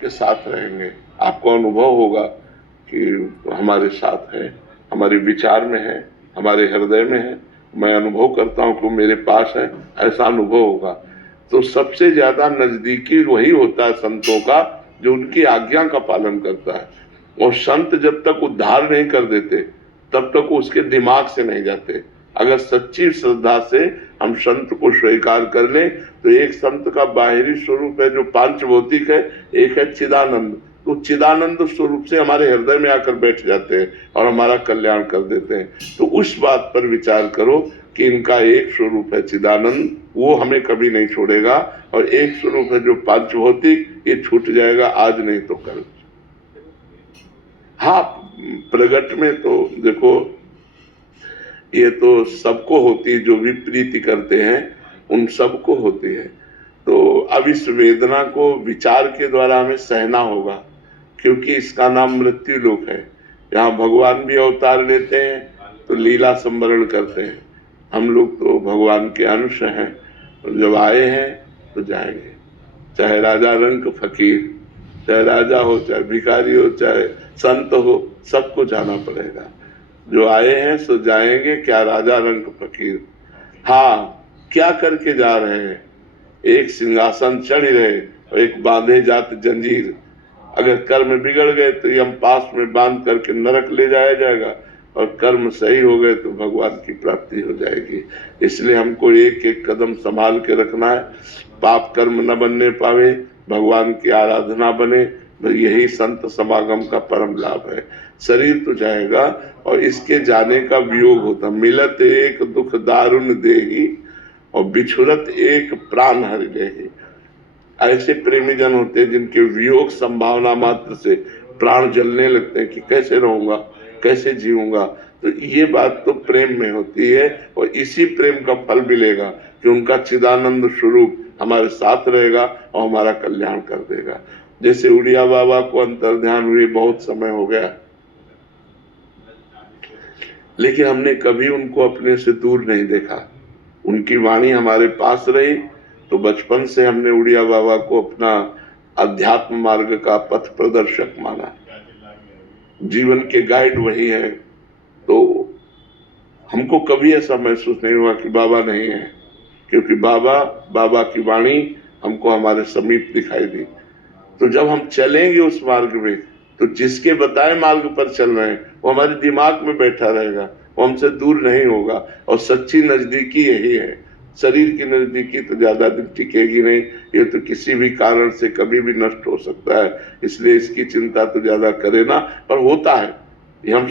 के साथ रहेंगे। आपको अनुभव होगा कि हमारे साथ है, हमारे विचार में है, हमारे हृदय में है। मैं अनुभव करता हूं कि मेरे पास है, ऐसा अनुभव होगा। तो सबसे ज्यादा नजदीकी वही होता है संतों का जो उनकी आज्ञा का पालन करता है। और संत जब तक उद्धार नहीं कर देते तब तक उसके दिमाग से नहीं जाते। अगर सच्ची श्रद्धा से हम संत को स्वीकार कर लें तो एक संत का बाहरी स्वरूप है जो पांच भौतिक है, एक है चिदानंद। तो चिदानंद स्वरूप से हमारे हृदय में आकर बैठ जाते हैं और हमारा कल्याण कर देते हैं। तो उस बात पर विचार करो कि इनका एक स्वरूप है चिदानंद, वो हमें कभी नहीं छोड़ेगा, और एक स्वरूप है जो पांच भौतिक, ये छूट जाएगा आज नहीं तो कल। हाँ, प्रगट में तो देखो ये तो सबको होती है, जो भी प्रीति करते हैं उन सबको होती है। तो अब इस वेदना को विचार के द्वारा हमें सहना होगा, क्योंकि इसका नाम मृत्यु लोक है। यहाँ भगवान भी अवतार लेते हैं तो लीला संवरण करते हैं। हम लोग तो भगवान के अंश हैं, जब आए हैं तो जाएंगे। चाहे राजा रंक फकीर, चाहे राजा हो, चाहे भिखारी हो, चाहे संत हो, सबको जाना पड़ेगा। जो आए हैं सो जाएंगे, क्या राजा रंक फकीर। हाँ, क्या करके जा रहे हैं? एक सिंहासन चढ़ रहे और एक बांधे जात जंजीर। अगर कर्म बिगड़ गए तो यम पास में बांध करके नरक ले जाया जाएगा, और कर्म सही हो गए तो भगवान की प्राप्ति हो जाएगी। इसलिए हमको एक एक कदम संभाल के रखना है, पाप कर्म न बनने पावे, भगवान की आराधना बने। यही संत समागम का परम लाभ है। शरीर तो जाएगा और इसके जाने का वियोग होता। मिलत एक दुख दारुण देही और बिछुरत एक प्राण हरि देही। ऐसे प्रेमी जन होते हैं जिनके वियोग संभावना मात्र से प्राण जलने लगते हैं कि कैसे रहूंगा, कैसे जीऊंगा। तो ये बात तो प्रेम में होती है, और इसी प्रेम का फल मिलेगा कि उनका चिदानंद स्वरूप हमारे साथ रहेगा और हमारा कल्याण कर देगा। जैसे उड़िया बाबा को अंतर्ध्यान हुए बहुत समय हो गया, लेकिन हमने कभी उनको अपने से दूर नहीं देखा। उनकी वाणी हमारे पास रही, तो बचपन से हमने उड़िया बाबा को अपना अध्यात्म मार्ग का पथ प्रदर्शक माना। जीवन के गाइड वही है। तो हमको कभी ऐसा महसूस नहीं हुआ कि बाबा नहीं है, क्योंकि बाबा की वाणी हमको हमारे समीप दिखाई दी। तो जब हम चलेंगे उस मार्ग में, तो जिसके बताए मार्ग पर चल रहे हैं वो हमारे दिमाग में बैठा रहेगा, वो हमसे दूर नहीं होगा। और सच्ची नजदीकी यही है। शरीर की नजदीकी तो ज्यादा दिन टिकेगी नहीं, ये तो किसी भी कारण से कभी भी नष्ट हो सकता है। इसलिए इसकी चिंता तो ज्यादा करे ना, पर होता है, ये हम